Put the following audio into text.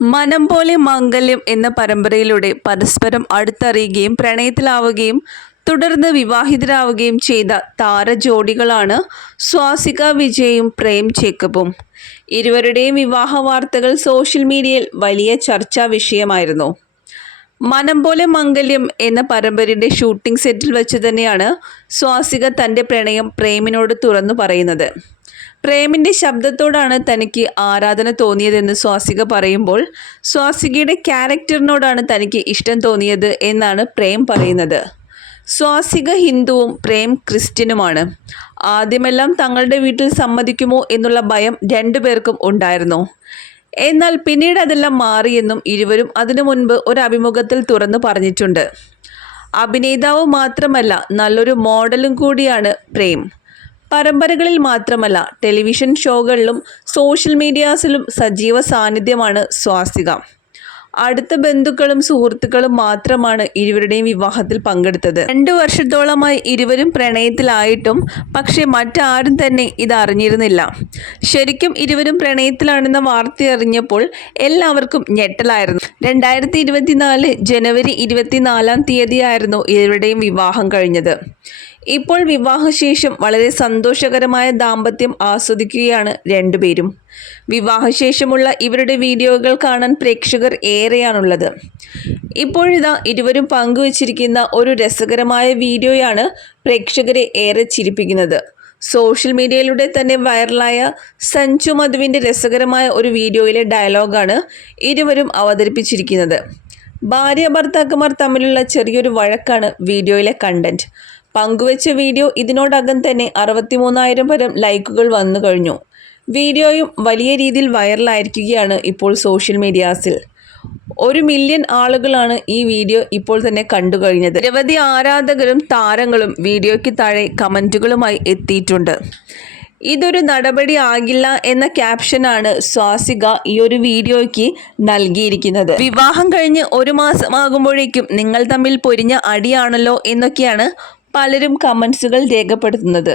മനം പോലെ മാംഗല്യം എന്ന പരമ്പരയിലൂടെ പരസ്പരം അടുത്തറിയുകയും പ്രണയത്തിലാവുകയും തുടർന്ന് വിവാഹിതരാവുകയും ചെയ്ത താരജോഡികളാണ് സ്വാസിക വിജയും പ്രേം ജേക്കബും. ഇരുവരുടെയും വിവാഹ വാർത്തകൾ സോഷ്യൽ മീഡിയയിൽ വലിയ ചർച്ചാ വിഷയമായിരുന്നു. മനം പോലെ മംഗല്യം എന്ന പരമ്പരയുടെ ഷൂട്ടിംഗ് സെറ്റിൽ വെച്ച് തന്നെയാണ് സ്വാസിക തന്റെ പ്രണയം പ്രേമിനോട് തുറന്നു പറയുന്നത്. പ്രേമിന്റെ ശബ്ദത്തോടാണ് തനിക്ക് ആരാധന തോന്നിയതെന്ന് സ്വാസിക പറയുമ്പോൾ സ്വാസികയുടെ ക്യാരക്ടറിനോടാണ് തനിക്ക് ഇഷ്ടം തോന്നിയത് എന്നാണ് പ്രേം പറയുന്നത്. സ്വാസിക ഹിന്ദുവും പ്രേം ക്രിസ്ത്യനുമാണ്. ആദ്യമെല്ലാം തങ്ങളുടെ വീട്ടിൽ സമ്മതിക്കുമോ എന്നുള്ള ഭയം രണ്ടുപേർക്കും ഉണ്ടായിരുന്നു. എന്നാൽ പിന്നീട് അതെല്ലാം മാറിയെന്നും ഇരുവരും അതിനു മുൻപ് ഒരു അഭിമുഖത്തിൽ തുറന്നു പറഞ്ഞിട്ടുണ്ട്. അഭിനേതാവ് മാത്രമല്ല നല്ലൊരു മോഡലും കൂടിയാണ് പ്രേം. പരമ്പരകളിൽ മാത്രമല്ല ടെലിവിഷൻ ഷോകളിലും സോഷ്യൽ മീഡിയാസിലും സജീവ സാന്നിധ്യമാണ് സ്വാസിക. അടുത്ത ബന്ധുക്കളും സുഹൃത്തുക്കളും മാത്രമാണ് ഇരുവരുടെയും വിവാഹത്തിൽ പങ്കെടുത്തത്. രണ്ടു വർഷത്തോളമായി ഇരുവരും പ്രണയത്തിലായിട്ടും പക്ഷേ മറ്റാരും തന്നെ ഇത് അറിഞ്ഞിരുന്നില്ല ശരിക്കും ഇരുവരും പ്രണയത്തിലാണെന്ന വാർത്ത അറിഞ്ഞപ്പോൾ എല്ലാവർക്കും ഞെട്ടലായിരുന്നു. രണ്ടായിരത്തി ഇരുപത്തിനാല് ജനുവരി ഇരുപത്തിനാലാം തീയതിയായിരുന്നു ഇരുവരുടെയും വിവാഹം കഴിഞ്ഞത്. ഇപ്പോൾ വിവാഹശേഷം വളരെ സന്തോഷകരമായ ദാമ്പത്യം ആസ്വദിക്കുകയാണ് രണ്ടുപേരും. വിവാഹശേഷമുള്ള ഇവരുടെ വീഡിയോകൾ കാണാൻ പ്രേക്ഷകർ ഏറെയാണുള്ളത്. ഇപ്പോഴിതാ ഇരുവരും പങ്കുവച്ചിരിക്കുന്ന ഒരു രസകരമായ വീഡിയോയാണ് പ്രേക്ഷകരെ ഏറെ ചിരിപ്പിക്കുന്നത്. സോഷ്യൽ മീഡിയയിലൂടെ തന്നെ വൈറലായ സഞ്ജു മധുവിന്റെ രസകരമായ ഒരു വീഡിയോയിലെ ഡയലോഗാണ് ഇരുവരും അവതരിപ്പിച്ചിരിക്കുന്നത്. ഭാര്യ ഭർത്താക്കന്മാർ തമ്മിലുള്ള ചെറിയൊരു വഴക്കാണ് വീഡിയോയിലെ കണ്ടന്റ്. പങ്കുവച്ച വീഡിയോ ഇതിനോടകം തന്നെ അറുപത്തിമൂന്നായിരം പരം ലൈക്കുകൾ വന്നു കഴിഞ്ഞു. വീഡിയോയും വലിയ രീതിയിൽ വൈറലായിരിക്കുകയാണ് ഇപ്പോൾ സോഷ്യൽ മീഡിയാസിൽ. ഒരു മില്യൺ ആളുകളാണ് ഈ വീഡിയോ ഇപ്പോൾ തന്നെ കണ്ടു കഴിഞ്ഞത്. നിരവധി ആരാധകരും താരങ്ങളും വീഡിയോയ്ക്ക് താഴെ കമന്റുകളുമായി എത്തിയിട്ടുണ്ട്. ഇതൊരു നടപടി ആകില്ല എന്ന ക്യാപ്ഷനാണ് സ്വാസിക ഈ ഒരു വീഡിയോയ്ക്ക് നൽകിയിരിക്കുന്നത്. വിവാഹം കഴിഞ്ഞ് ഒരു മാസമാകുമ്പോഴേക്കും നിങ്ങൾ തമ്മിൽ പൊരിഞ്ഞ അടിയാണല്ലോ എന്നൊക്കെയാണ് പലരും കമൻസുകൾ രേഖപ്പെടുത്തുന്നത്.